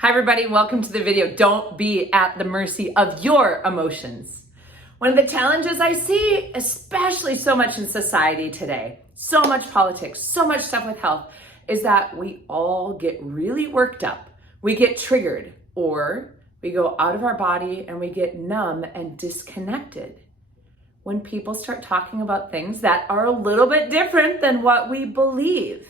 Hi everybody, welcome to the video. Don't be at the mercy of your emotions. One of the challenges I see, especially so much in society today, so much politics, so much stuff with health, is that we all get really worked up. We get triggered, or we go out of our body and we get numb and disconnected when people start talking about things that are a little bit different than what we believe.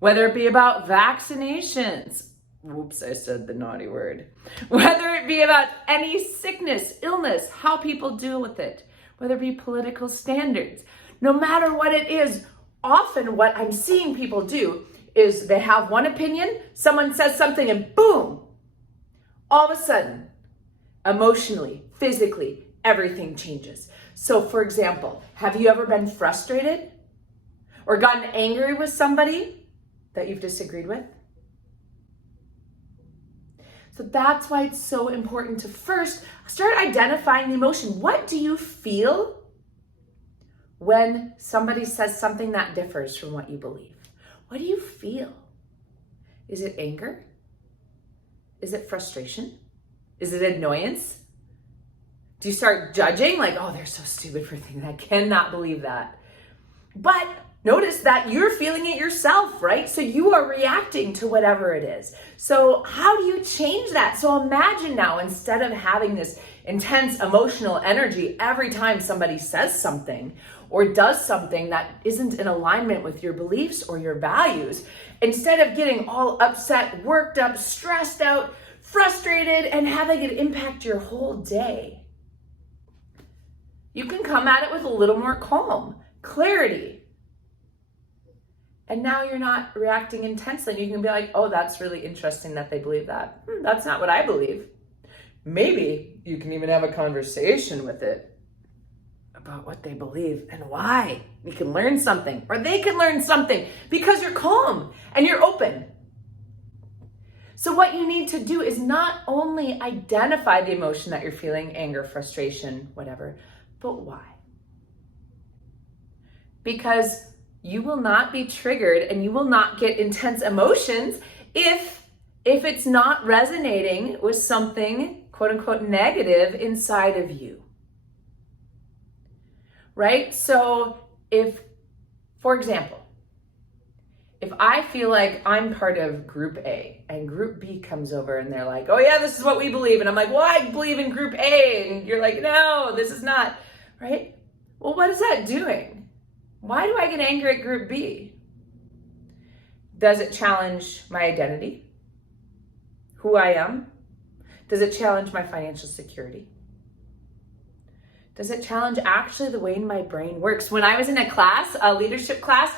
Whether it be about vaccinations, oops, I said the naughty word. Whether it be about any sickness, illness, how people deal with it, whether it be political standards, no matter what it is, often what I'm seeing people do is they have one opinion, someone says something and boom, all of a sudden, emotionally, physically, everything changes. So for example, have you ever been frustrated or gotten angry with somebody that you've disagreed with? So that's why it's so important to first start identifying the emotion. What do you feel when somebody says something that differs from what you believe? What do you feel? Is it anger? Is it frustration? Is it annoyance? Do you start judging? Like, oh, they're so stupid for thinking that. I cannot believe that. But notice that you're feeling it yourself, right? So you are reacting to whatever it is. So how do you change that? So imagine now, instead of having this intense emotional energy every time somebody says something or does something that isn't in alignment with your beliefs or your values, instead of getting all upset, worked up, stressed out, frustrated, and having it impact your whole day, you can come at it with a little more calm, clarity. And now you're not reacting intensely. You can be like, oh, that's really interesting that they believe that. That's not what I believe. Maybe you can even have a conversation with it about what they believe and why. You can learn something, or they can learn something, because you're calm and you're open. So what you need to do is not only identify the emotion that you're feeling, anger, frustration, whatever, but why. Because you will not be triggered and you will not get intense emotions if it's not resonating with something, quote unquote, negative inside of you. Right? So if, for example, if I feel like I'm part of group A and group B comes over and they're like, oh yeah, this is what we believe. And I'm like, well, I believe in group A. And you're like, no, this is not, right? Well, what is that doing? Why do I get angry at group B? Does it challenge my identity? Who I am? Does it challenge my financial security? Does it challenge actually the way my brain works? When I was in a class, a leadership class,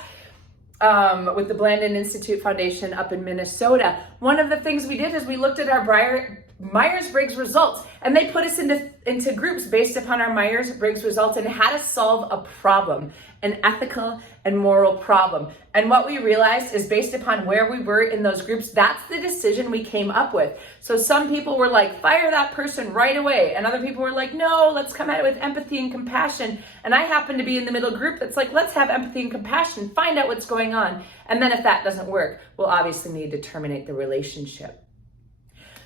with the Blandin Institute Foundation up in Minnesota, one of the things we did is we looked at our Myers-Briggs results, and they put us into groups based upon our Myers-Briggs results and had us solve a problem, an ethical and moral problem. And what we realized is, based upon where we were in those groups, that's the decision we came up with. So some people were like, fire that person right away. And other people were like, no, let's come at it with empathy and compassion. And I happen to be in the middle group that's like, let's have empathy and compassion, find out what's going on. And then if that doesn't work, we'll obviously need to terminate the relationship.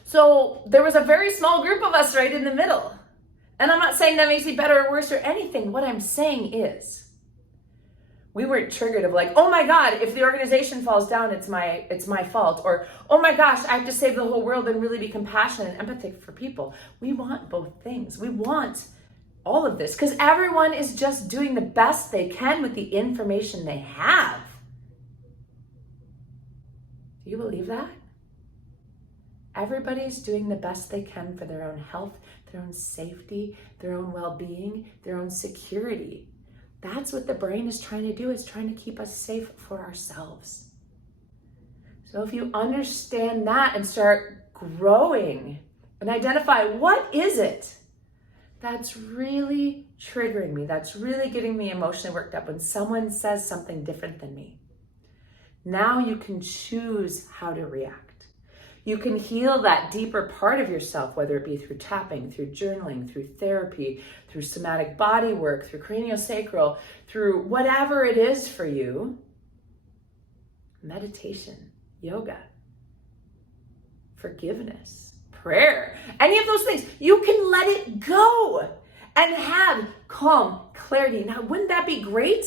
So there was a very small group of us right in the middle. And I'm not saying that makes me better or worse or anything. What I'm saying is, we weren't triggered of like, oh my God, if the organization falls down, it's my fault. Or, oh my gosh, I have to save the whole world and really be compassionate and empathetic for people. We want both things. We want all of this because everyone is just doing the best they can with the information they have. Do you believe that? Everybody's doing the best they can for their own health, their own safety, their own well-being, their own security. That's what the brain is trying to do. It's trying to keep us safe for ourselves. So if you understand that and start growing and identify, what is it that's really triggering me, that's really getting me emotionally worked up when someone says something different than me? Now you can choose how to react. You can heal that deeper part of yourself, whether it be through tapping, through journaling, through therapy, through somatic body work, through craniosacral, through whatever it is for you. Meditation, yoga. forgiveness, prayer, any of those things. You can let it go and have calm, clarity. Now, wouldn't that be great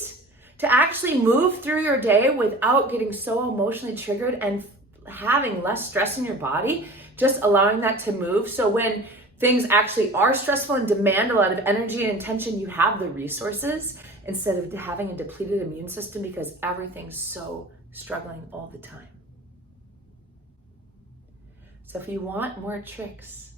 to actually move through your day without getting so emotionally triggered and having less stress in your body, just allowing that to move? So when things actually are stressful and demand a lot of energy and attention, you have the resources instead of having a depleted immune system because everything's so struggling all the time. So if you want more tricks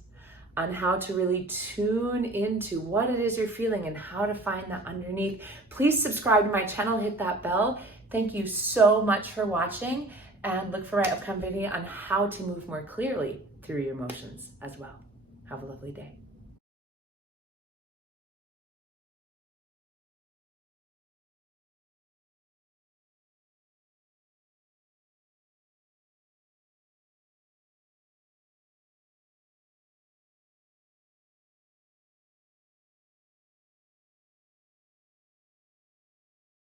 on how to really tune into what it is you're feeling and how to find that underneath, please subscribe to my channel, hit that bell. Thank you so much for watching, and look for my upcoming video on how to move more clearly through your emotions as well. Have a lovely day.